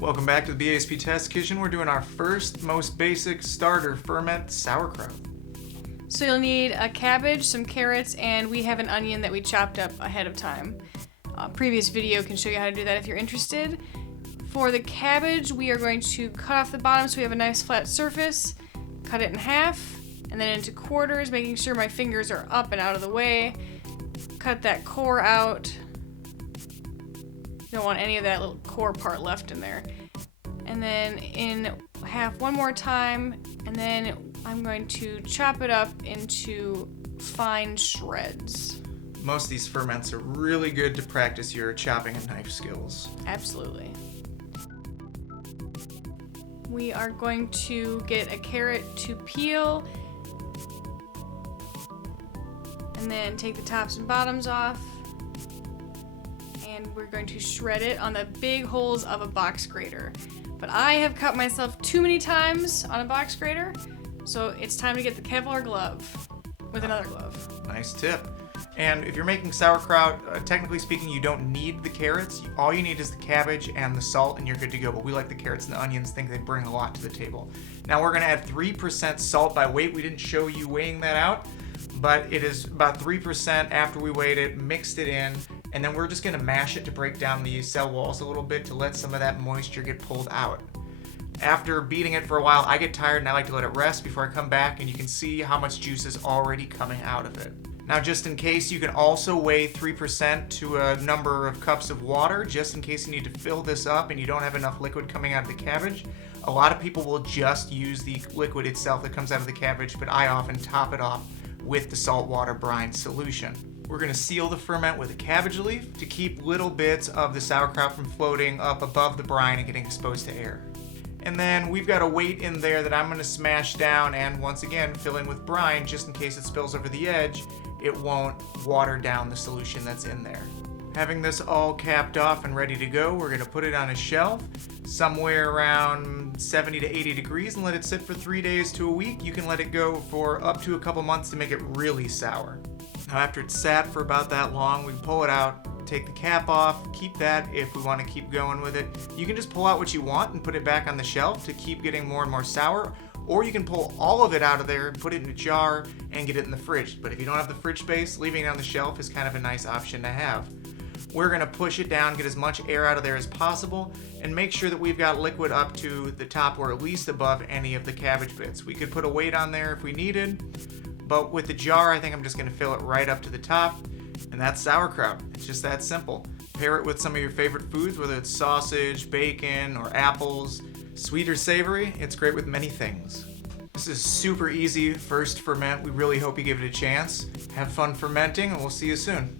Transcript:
Welcome back to the BASP Test Kitchen. We're doing our first, most basic starter, ferment sauerkraut. So you'll need a cabbage, some carrots, and we have an onion that we chopped up ahead of time. Previous video can show you how to do that if you're interested. For the cabbage, we are going to cut off the bottom so we have a nice flat surface, cut it in half, and then into quarters, making sure my fingers are up and out of the way. Cut that core out. You don't want any of that little core part left in there. And then in half one more time, and then I'm going to chop it up into fine shreds. Most of these ferments are really good to practice your chopping and knife skills. Absolutely. We are going to get a carrot to peel, and then take the tops and bottoms off. And we're going to shred it on the big holes of a box grater. But I have cut myself too many times on a box grater, so it's time to get the Kevlar glove with another glove. Nice tip. And if you're making sauerkraut, technically speaking, you don't need the carrots. All you need is the cabbage and the salt, and you're good to go. But we like the carrots and the onions, think they bring a lot to the table. Now we're going to add 3% salt by weight. We didn't show you weighing that out, but it is about 3% after we weighed it, mixed it in, and then we're just going to mash it to break down the cell walls a little bit to let some of that moisture get pulled out. After beating it for a while, I get tired and I like to let it rest before I come back, and you can see how much juice is already coming out of it. Now, just in case, you can also weigh 3% to a number of cups of water, just in case you need to fill this up and you don't have enough liquid coming out of the cabbage. A lot of people will just use the liquid itself that comes out of the cabbage, but I often top it off with the saltwater brine solution. We're going to seal the ferment with a cabbage leaf to keep little bits of the sauerkraut from floating up above the brine and getting exposed to air. And then we've got a weight in there that I'm going to smash down and once again fill in with brine just in case it spills over the edge. It won't water down the solution that's in there. Having this all capped off and ready to go, we're going to put it on a shelf somewhere around 70 to 80 degrees and let it sit for 3 days to a week. You can let it go for up to a couple months to make it really sour. Now after it's sat for about that long, we pull it out, take the cap off, keep that if we want to keep going with it. You can just pull out what you want and put it back on the shelf to keep getting more and more sour, or you can pull all of it out of there, put it in a jar, and get it in the fridge. But if you don't have the fridge space, leaving it on the shelf is kind of a nice option to have. We're going to push it down, get as much air out of there as possible, and make sure that we've got liquid up to the top or at least above any of the cabbage bits. We could put a weight on there if we needed, but with the jar, I think I'm just going to fill it right up to the top, and that's sauerkraut. It's just that simple. Pair it with some of your favorite foods, whether it's sausage, bacon, or apples. Sweet or savory, it's great with many things. This is super easy first ferment. We really hope you give it a chance. Have fun fermenting, and we'll see you soon.